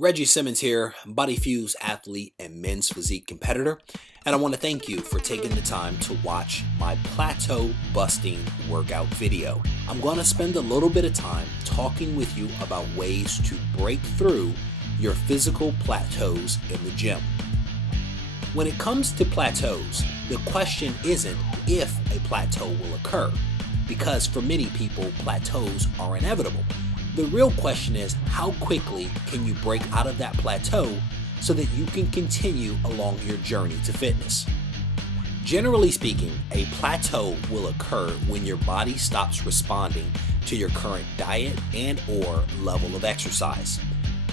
Reggie Simmons here, Body Fuse athlete and men's physique competitor, and I want to thank you for taking the time to watch my plateau busting workout video. I'm going to spend a little bit of time talking with you about ways to break through your physical plateaus in the gym. When it comes to plateaus, the question isn't if a plateau will occur, because for many people, plateaus are inevitable. The real question is, how quickly can you break out of that plateau so that you can continue along your journey to fitness? Generally speaking, a plateau will occur when your body stops responding to your current diet and or level of exercise.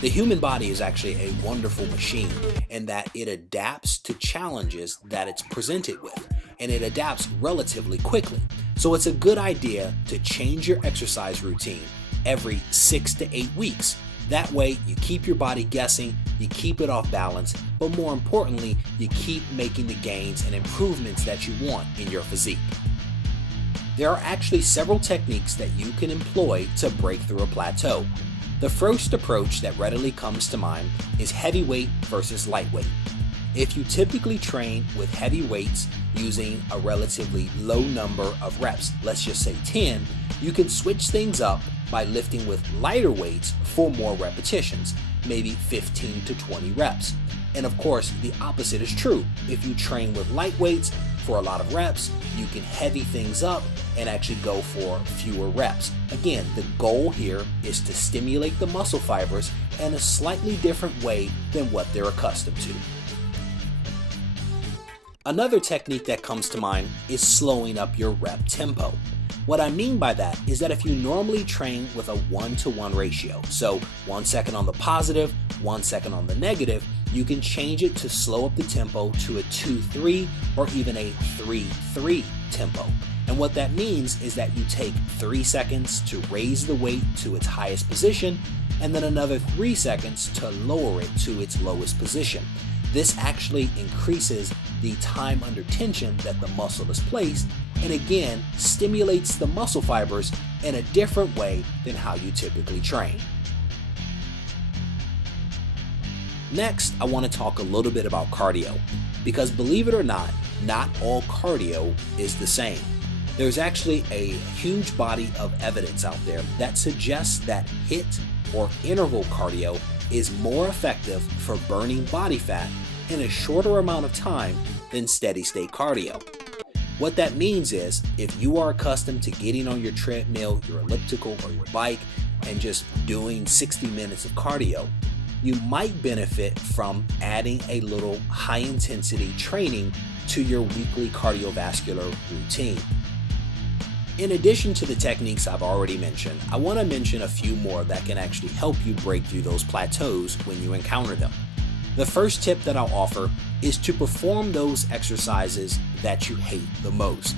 The human body is actually a wonderful machine in that it adapts to challenges that it's presented with, and it adapts relatively quickly. So it's a good idea to change your exercise routine every 6 to 8 weeks. That way you keep your body guessing, you keep it off balance, but more importantly, you keep making the gains and improvements that you want in your physique. There are actually several techniques that you can employ to break through a plateau. The first approach that readily comes to mind is heavyweight versus lightweight. If you typically train with heavy weights using a relatively low number of reps, let's just say 10, you can switch things up by lifting with lighter weights for more repetitions, maybe 15 to 20 reps. And of course, the opposite is true. If you train with light weights for a lot of reps, you can heavy things up and actually go for fewer reps. Again, the goal here is to stimulate the muscle fibers in a slightly different way than what they're accustomed to. Another technique that comes to mind is slowing up your rep tempo. What I mean by that is that if you normally train with a 1-to-1 ratio, so 1 second on the positive, 1 second on the negative, you can change it to slow up the tempo to a 2-3 or even a 3-3 tempo. And what that means is that you take 3 seconds to raise the weight to its highest position and then another 3 seconds to lower it to its lowest position. This actually increases the time under tension that the muscle is placed, and again stimulates the muscle fibers in a different way than how you typically train. Next, I want to talk a little bit about cardio, because believe it or not all cardio is the same. There's actually a huge body of evidence out there that suggests that HIIT or interval cardio is more effective for burning body fat in a shorter amount of time than steady state cardio. What that means is, if you are accustomed to getting on your treadmill, your elliptical, or your bike and just doing 60 minutes of cardio, you might benefit from adding a little high intensity training to your weekly cardiovascular routine. In addition to the techniques I've already mentioned, I want to mention a few more that can actually help you break through those plateaus when you encounter them. The first tip that I'll offer is to perform those exercises that you hate the most.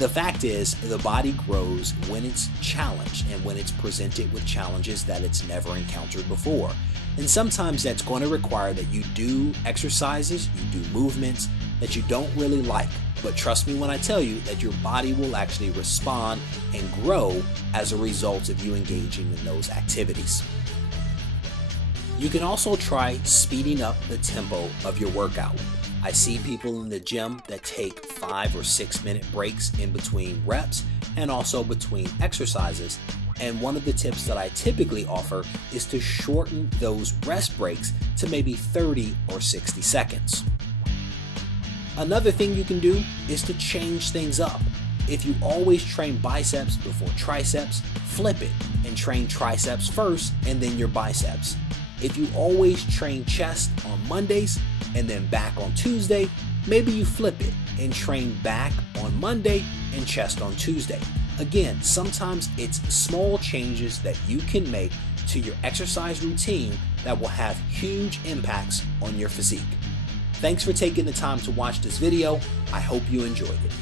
The fact is, the body grows when it's challenged and when it's presented with challenges that it's never encountered before. And sometimes that's going to require that you do exercises, you do movements that you don't really like. But trust me when I tell you that your body will actually respond and grow as a result of you engaging in those activities. You can also try speeding up the tempo of your workout. I see people in the gym that take 5 or 6 minute breaks in between reps and also between exercises. And one of the tips that I typically offer is to shorten those rest breaks to maybe 30 or 60 seconds. Another thing you can do is to change things up. If you always train biceps before triceps, flip it and train triceps first and then your biceps. If you always train chest on Mondays and then back on Tuesday, maybe you flip it and train back on Monday and chest on Tuesday. Again, sometimes it's small changes that you can make to your exercise routine that will have huge impacts on your physique. Thanks for taking the time to watch this video. I hope you enjoyed it.